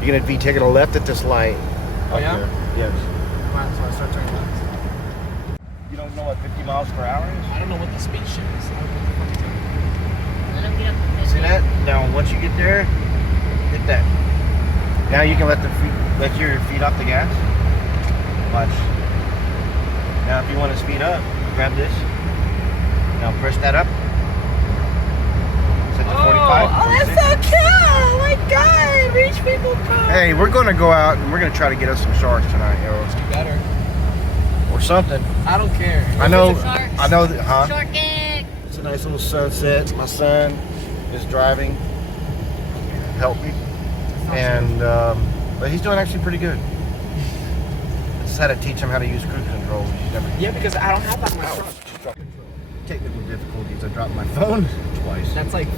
You're gonna be taking a left at this light. Oh yeah? There. Yes. Alright, so I start turning left. You don't know what 50 miles per hour is? I don't know what the speed shit is. I don't know what the fuck it's Let him get up to 50. See that? Now once you get there, hit that. Now you can let your feet off the gas. Watch. Now if you want to speed up, grab this. Now press that up. Set to 45. Oh, that's so cool! Oh my god! Rich people come! Hey, we're gonna go out and we're gonna try to get us some sharks tonight, yo. You better. Or something. I don't care. I know that, huh? Shark egg. It's a nice little sunset. My son is driving. Help me. And but he's doing actually pretty good. I just had to teach him how to use cruise control. Yeah, because I don't have that in my truck. Technical difficulties. I dropped my phone twice. That's like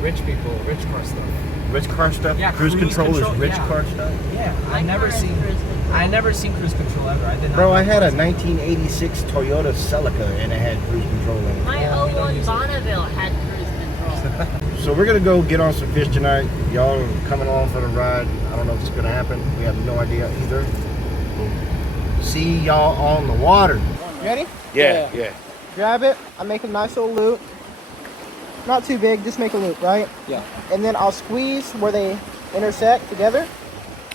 rich people, rich car stuff. Rich car stuff? Yeah, cruise control is rich yeah. car stuff? Yeah, I never seen cruise control ever. I did not. Bro, I had a 1986 Toyota Celica and it had cruise control in it. My 01 Bonneville had cruise control. So we're gonna go get on some fish tonight. Y'all are coming along for the ride. I don't know if it's gonna happen. We have no idea either. See y'all on the water. You ready? Yeah. Grab it. I make a nice little loop. Not too big, just make a loop, right? Yeah. And then I'll squeeze where they intersect together,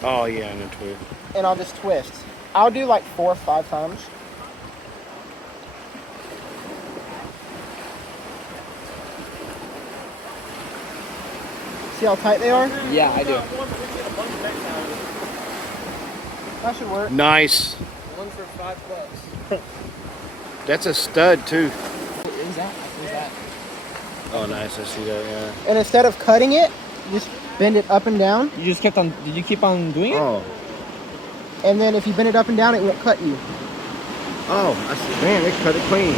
Oh yeah, and then twist. and I'll just twist. I'll do like 4 or 5 times. See how tight they are? Yeah, I do. That should work. Nice. One for $5. That's a stud too. What is that? What is that? Oh nice, I see that, yeah. And instead of cutting it, just bend it up and down. You just kept on. Did you keep on doing it? Oh. And then if you bend it up and down, it won't cut you. Oh, I see. Man, they cut it clean.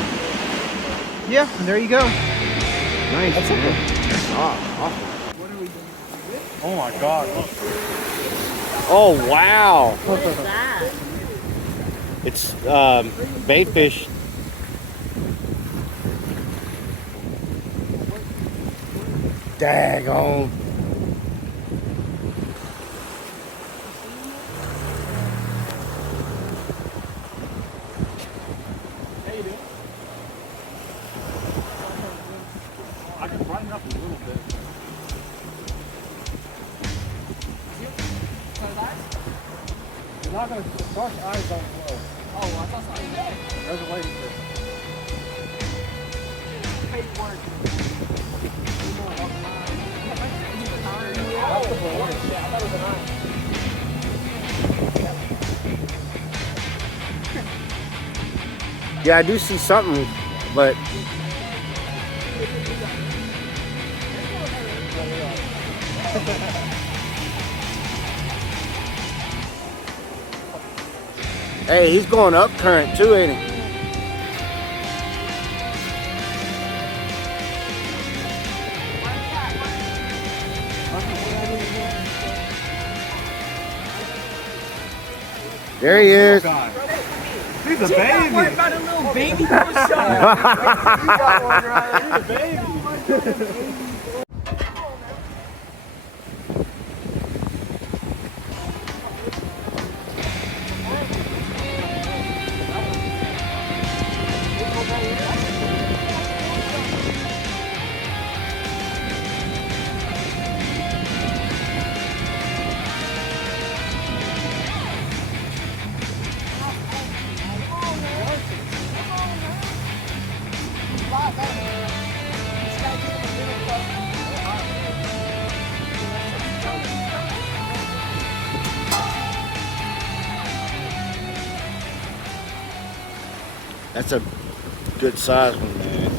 Yeah, there you go. Nice. That's man. That's awesome. Oh my god. Look. Oh wow. What is that? It's bait fish. Daggone. I can brighten up a little bit. You're not going to, the dark eyes don't glow. Oh, I thought something there. There's a lady fish. That's the balloon. Yeah, I thought it was an eye. Yeah, I do see something, but hey, he's going up current too, ain't he? There he is. He's a baby. What about a little baby fish? He's a baby. That's a good size one, man.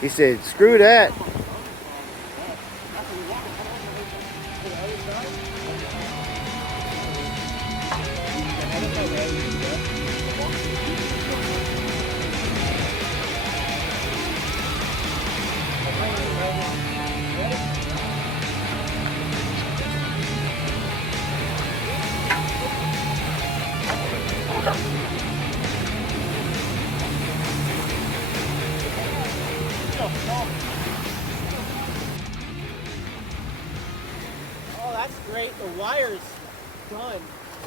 He said, screw that. straight. The wire's done.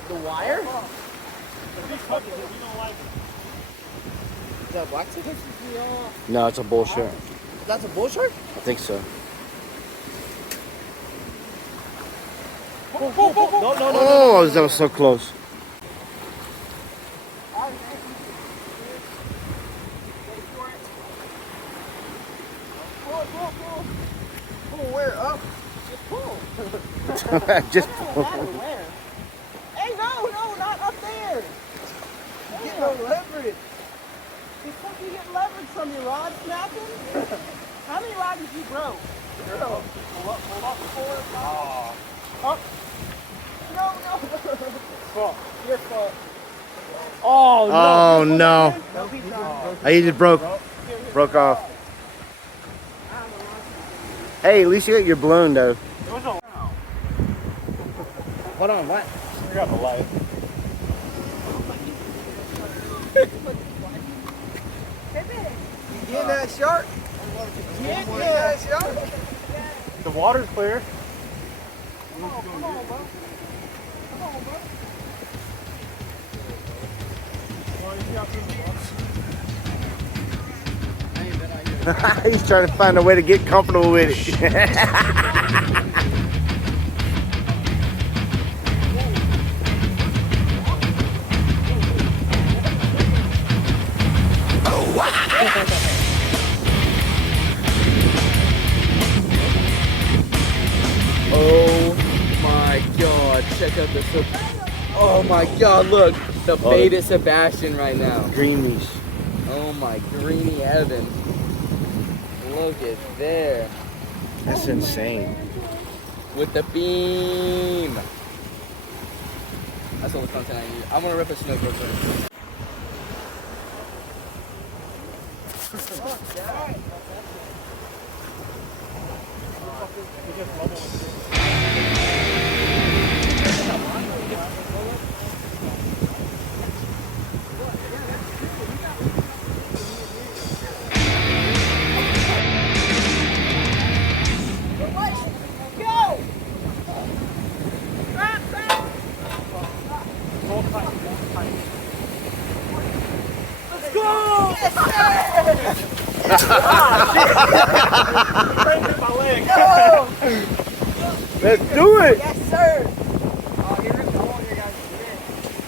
The wire? If he's cooking it, we don't like it. Is that a black tip? No, it's a bullshit. That's a bull shark? I think so. No, no, no, no. Oh, that was so close. Pull where up? Just pull. Just No matter where. Hey, no, not up there. You get no leverage. You fucking get leverage from your rod snapping? How many rods did you broke? Zero. Pull up, 4, 5. Up. No. Fuck. Your fault. Oh, no. Oh no! No, he dropped. He just broke off. Hey, at least you got your balloon though. Hold on, what? We got the light. You getting that shark? Yeah, that shark. The water's clear. Come on, bro. He's trying to find a way to get comfortable with it. Oh my god, check out this. Oh my god, look. The beta Sebastian right now. Dreamies. Oh my greeny heaven. Look at there. That's insane. With the beam. That's all the content I need. I'm gonna rip a snook real quick. Let's do it. Yes, sir. Oh, he ripped the hole in your guys' shit.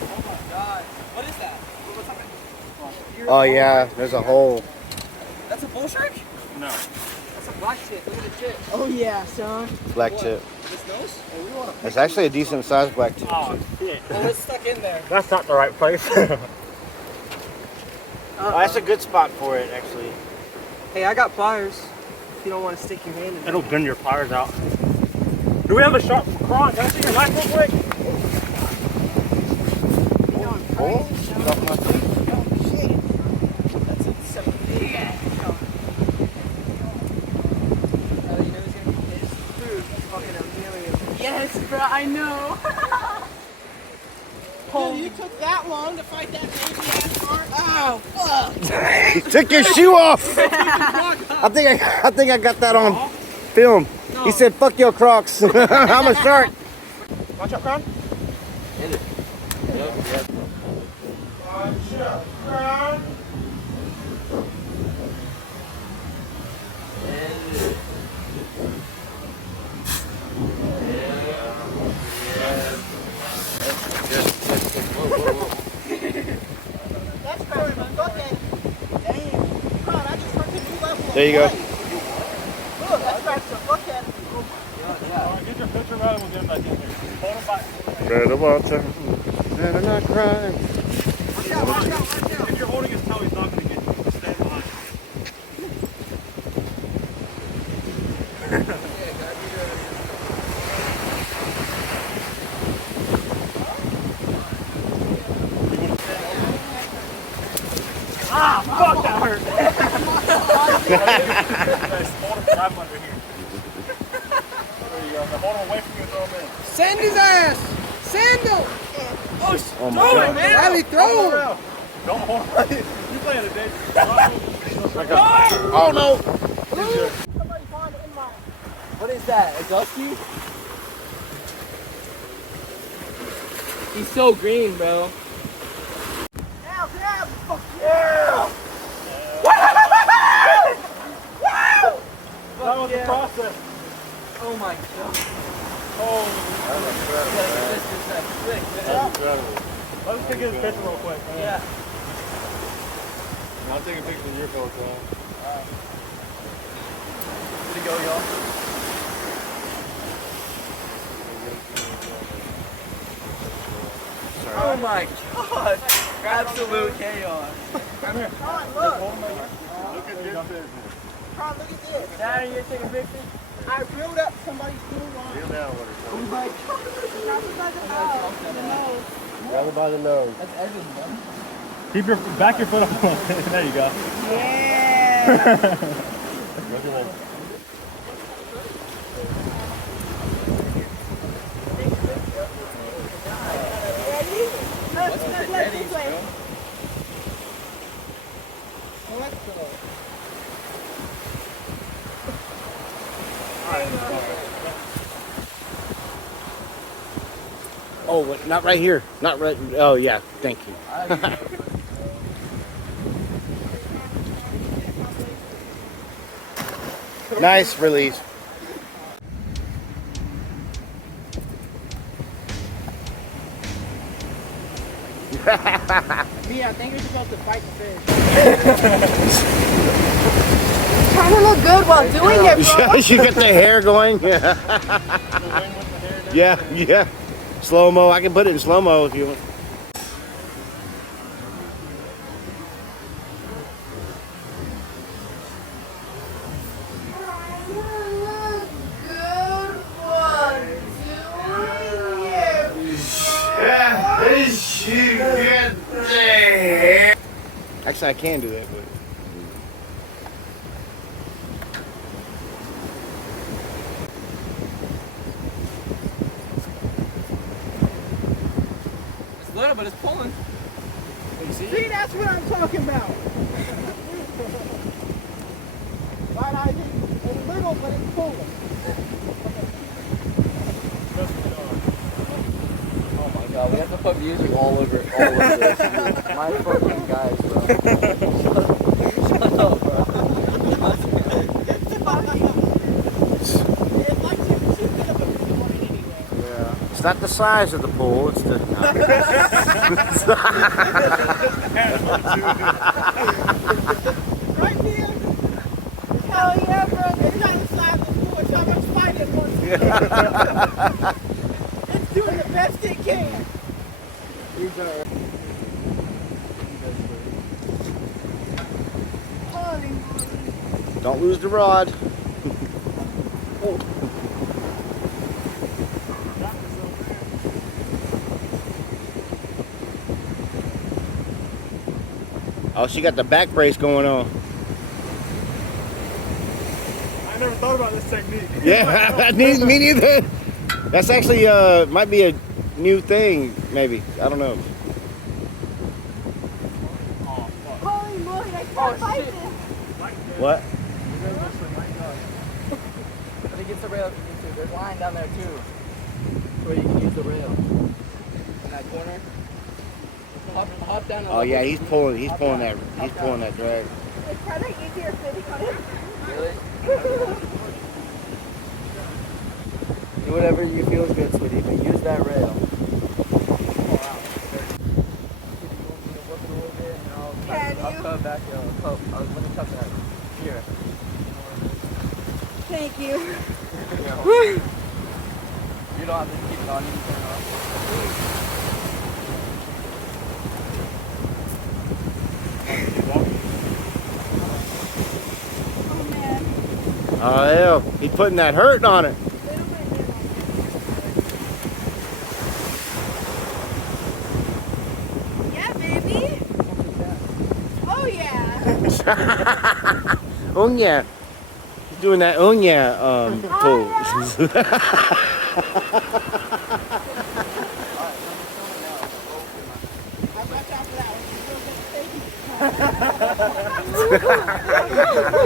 Oh my god. What is that? What's happening? Oh yeah, there's a hole. That's a bull shark? No. That's a black tip. Look at the tip. Oh yeah, son. Black tip. This nose? It's actually a decent sized black tip. Oh, shit. Oh, it's stuck in there. That's not the right place. Oh, that's a good spot for it, actually. Hey, I got pliers. If you don't want to stick your hand in It'll bend your pliers out. Do we have a sharp prawn? Can I see your knife real quick? Hole? Yes, bro, I know. Dude, you took that long to fight that baby ass shark? Oh, fuck. He took his shoe off. I think I got that on film. He said, "Fuck your Crocs. I'm a shark." Watch out, Crown. Hit it. Yep. Watch out, Crown. That's better than fuck it. Damn. God, I just went to new level. There you go. Look, that's back to fuck it. Alright, get your picture ready and we'll get him back in here. Hold him back. Better water. Better not cry. Watch out. If you're holding his toe, he's not going to get you. Stay behind. Ah, fuck, that hurt. Guys, hold him, grab him under here. There you go. Now hold him away from you and throw him in. Send his ass. Send him. Oh my God. Man, Riley, throw him. Around. Don't hold him. You playing a big. Oh no. Somebody find it in my. What is that? A dusky? He's so green, bro. Now, fuck yeah! That was the process. Oh my god. Oh, This is like slick, man. that's incredible. Let's take his picture real quick. Yeah. I'll take a picture of your photo. Good to go, y'all. Oh my god. Absolute chaos. Come on, look. Look at your business. Come on, look at this. Dad, you taking a picture? I reeled up somebody's blue line. Feel down with Oh my god. Grab it by the nose. The nose. Grab it by the nose. That's Evan, bro. Keep your back your foot up. There you go. Yeah. Look at that. Ready? Look, look, look this way. Let's go. Oh, what, not right here. Not right. Oh, yeah. Thank you. Nice release. Mia, I think you're supposed to fight the fish. Trying to look good while doing it, bro. You got the hair going. Yeah, yeah. Slow mo. I can put it in slow mo if you want. Actually, I can do that, but. It's little, but it's pulling. See, that's what I'm talking about. Right, Isaac? It's little, but it's pulling. Oh my god, we have to put music all over this. My fucking guys, bro. Shut up, bro. It's not the size of the pool, it's the. Right here? Hell yeah, bro. It's not the size of the pool. It's how much fight it wants to do. It's doing the best it can. Holy moly. Don't lose the rod. Oh, she got the back brace going on. I never thought about this technique. Yeah, me neither. That's actually might be a new thing, maybe. I don't know. Holy moly, I can't fight this. What? I think it's the rail if you need to. There's a line down there too. Where you can use the rail. In that corner. Hop down. Oh yeah, he's pulling that drag. It's kind of easier sitting on it. Really? Do whatever you feel is good, sweetie, but use that rail. Can I'll you? cut back, let me cut that. Here. Thank you. You don't have to keep it on, you can turn it off. Oh man. Oh yeah, he's putting that hurt on it. Yeah, baby. Oh yeah. Oh yeah. He's doing that oh yeah pull.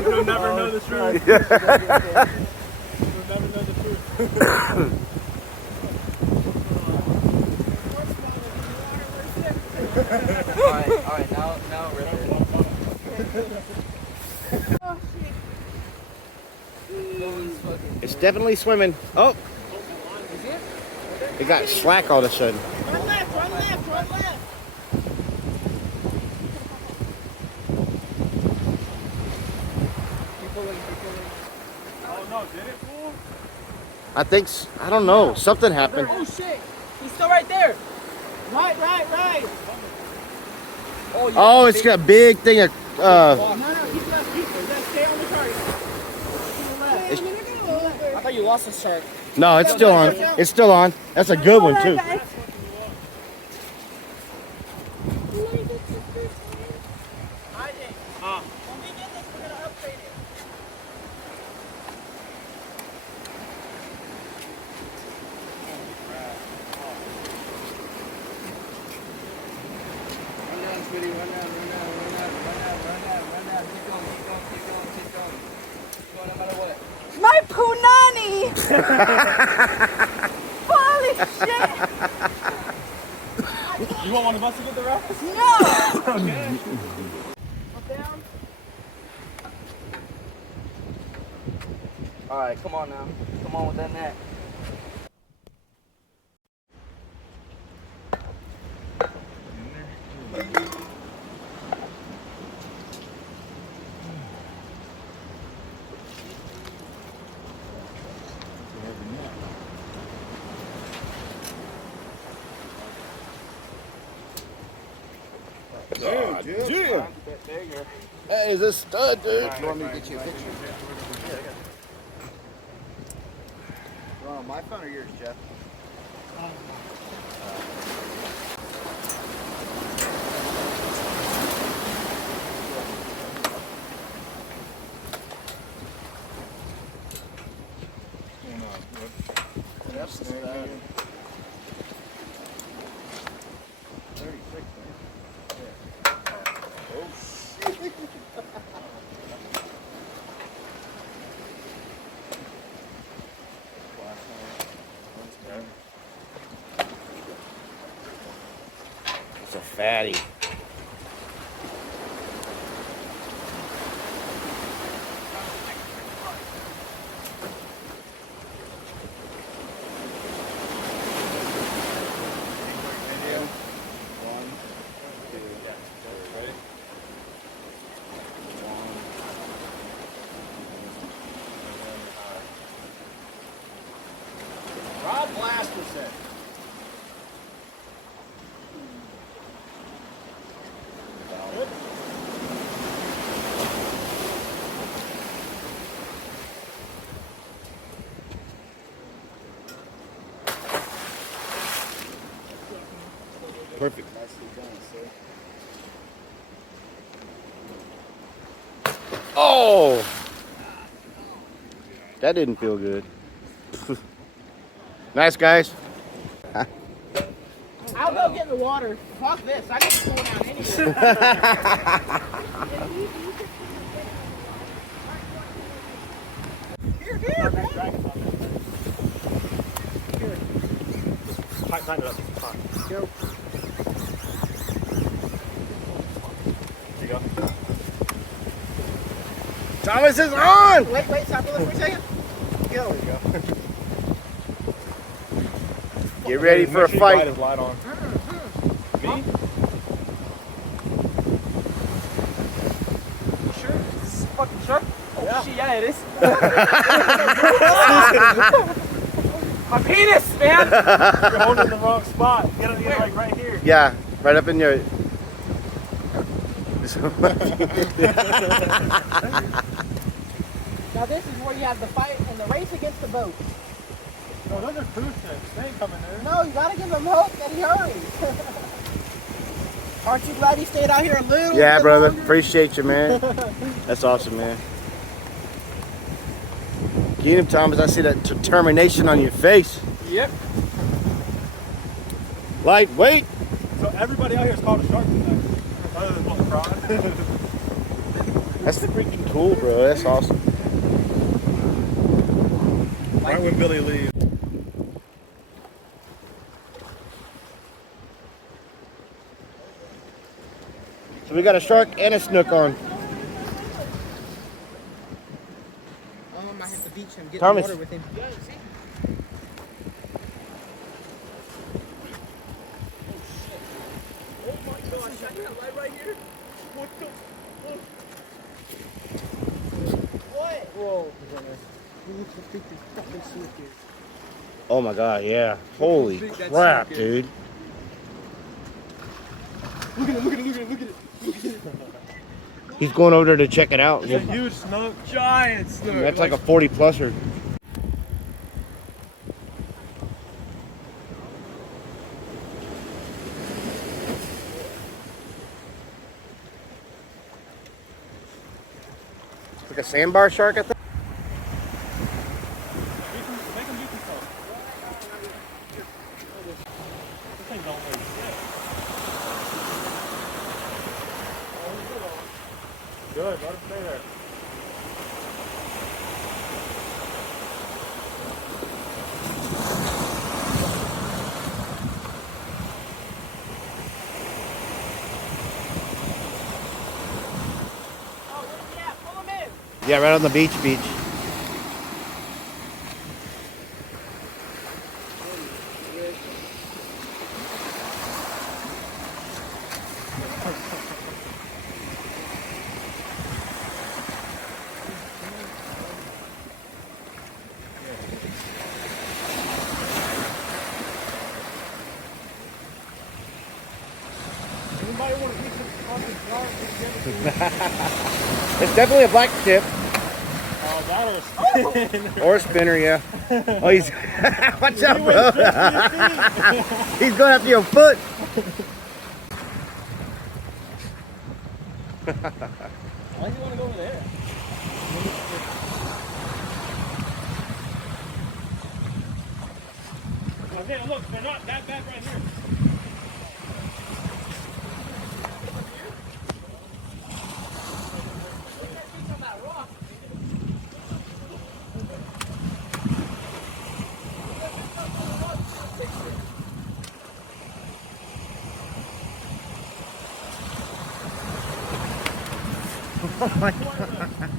You'll never know the truth. You'll never know the truth. Alright, now rip it. Oh shit. It's definitely swimming. Oh, it got slack all of a sudden. Run left, run left, run left. Keep pulling, keep pulling. Oh no, did it fool? I think, I don't know, something happened. Oh shit. He's still right there. Right. Oh, yeah. Oh, it's got a big thing of, No, keep left. Keep left. Stay on the target. To the left. I thought you lost the shark. no, it's still on. It's still on. That's a good one too. When we get this, we're gonna upgrade it. Run down, sweetie, run down. Keep going. Keep going no matter what. My punani! Holy shit! You want one of us to get the rest? No! Okay. Up down. Alright, come on now. Come on with that net. God, There you go. Hey, is this stud, dude? You want me to get you a picture? On my phone or yours, Jeff? That's the stud. 36, It's a fatty. Rob Blasterson. Perfect. Oh! That didn't feel good. Nice, guys. I'll go get in the water. Fuck this. I can pull down anyway. Here. Tighten it up. Fine. Go. There you go. Thomas is on! Wait, stop for a second. Go. There you go. Get ready for a Make sure your light fight. is light on. Me? Sure? This is fucking shark? Oh Yeah. shit, yeah it is. My penis, man! You're holding in the wrong spot. Get it like right here. Yeah, right up in your. Now this is where you have the fight and the race against the boat. No, those are cruise ships. They ain't coming there. No, you gotta give him hope that he hurries. Aren't you glad he stayed out here a little Yeah, bit brother. longer? Appreciate you, man. That's awesome, man. Get him, Thomas. I see that determination on your face. Yep. Lightweight. So everybody out here is called a shark tonight. Other than one fraud. That's freaking cool, bro. That's awesome. Right when Billy leaves. So we got a shark and a snook on. I might have to beach him, get Thomas. in the water with him. Oh my gosh, check that light right here. What the? Whoa. Oh my god, yeah. Holy That's crap, so dude. Look at it, look at it, look at it, look at it. He's going over there to check it out. It's a huge snook. Giant snook. That's like a 40 pluser. Like a sandbar shark, I think. Make him do some stuff. This thing don't weigh shit. Good, let him stay there. Yeah, right on the beach. Anybody want to eat this fucking shark? It's definitely a black tip. Oh, that or Or a spinner, yeah. Oh, he's... Watch out, bro. He's going after your foot. Why do you want to go over there? Oh, yeah, look, they're not that bad right here. Oh my god.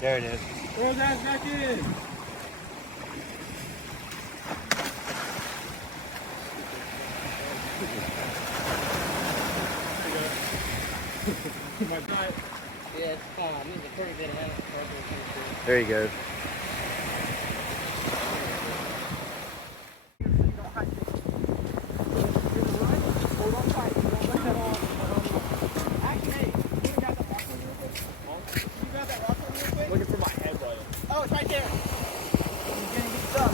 There it is. Throw his ass back in. My diet. Yeah, it's fine. I mean, the pretty bit of heaven. There you go. Hold on tight. Don't let that on. Actually, hey, you can grab that rock one real quick. Can you grab that rock one real quick? Looking for my head right. Oh, it's right there. He's getting good stuff.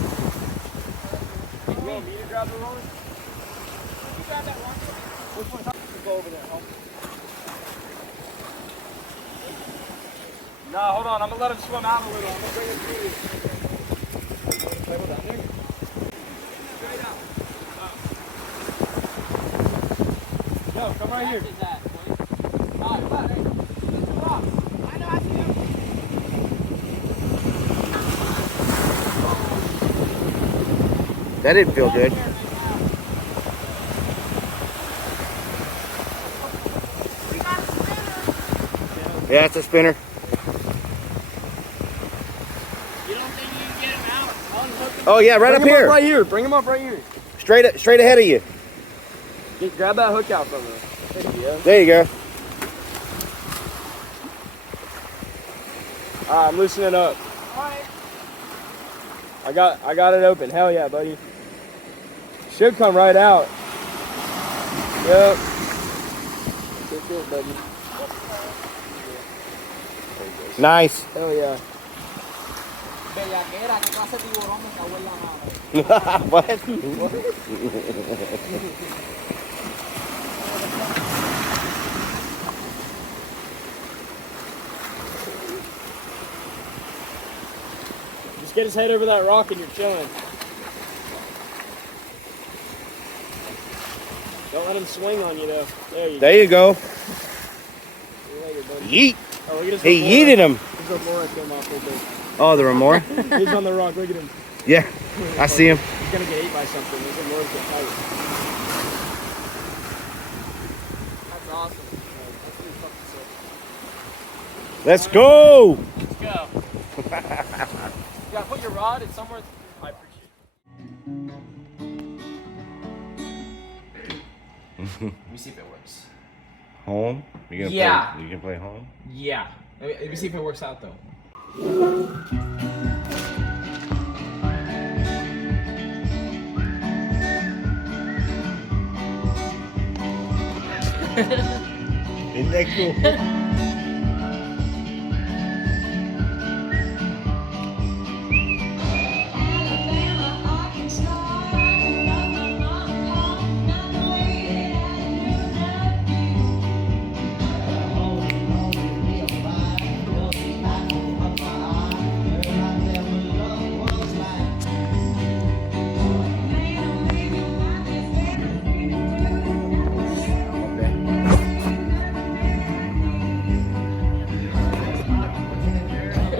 You want me to grab the roller? Can you grab that rock? Which one? Go over there. Help. Nah, hold on. I'm gonna let him swim out a little. I'm gonna bring him through. Play with that nigga. Straight out. Yo, come right here. Is that, boy? Alright, come on, hey. There's the rock. I know, I see him. That didn't feel good. We got a spinner. Yeah, it's a spinner. You don't think you can get him out? Unhook him? Oh yeah, right up here. Right here. Bring him up right here. Straight ahead of you. Grab that hook out from him. Yeah. There you go. Alright, I'm loosening up. Alright. I got it open. Hell yeah, buddy. Should come right out. Yep. Good shit, buddy. Nice. Hell yeah. Bellaquera, que clase de tiburón me cagó en la madre. What? Just get his head over that rock and you're chilling. Don't let him swing on you though. There you go. See you later, buddy. Yeet. Oh, look at his He remora. yeeted him. His remora came off right there. Oh, the remora? He's on the rock. Look at him. Yeah, I see him. He's gonna get ate by something. His remoras get tight. That's awesome. That's pretty fucking sick. Let's go. Let's go. Yeah, put your rod. It's somewhere. I appreciate it. Let me see if it works. Home? You gonna Yeah. play? You can play home? Yeah. Let me see if it works out though. Isn't that cool?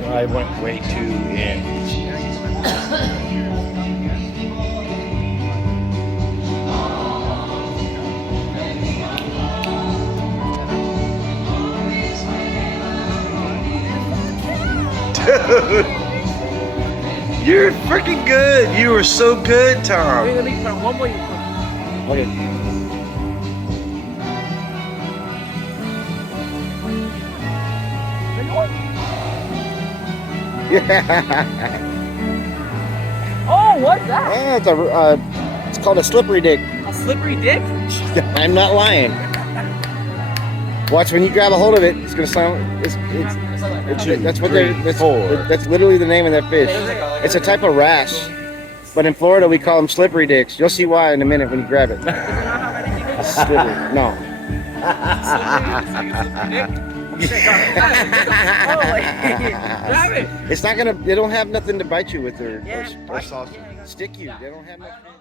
I went way too in. Dude, you're freaking good. You were so good, Tom. Let me put one more. Okay. Oh, what's that? Yeah, it's called a slippery dick. A slippery dick? I'm not lying. Watch when you grab a hold of it. It's gonna sound. That's what that's literally the name of that fish. It's a type of wrasse, but in Florida we call them slippery dicks. You'll see why in a minute when you grab it. Slippery. No. Grab it. It's not gonna. They don't have nothing to bite you with or Yeah. stick you. They don't have nothing.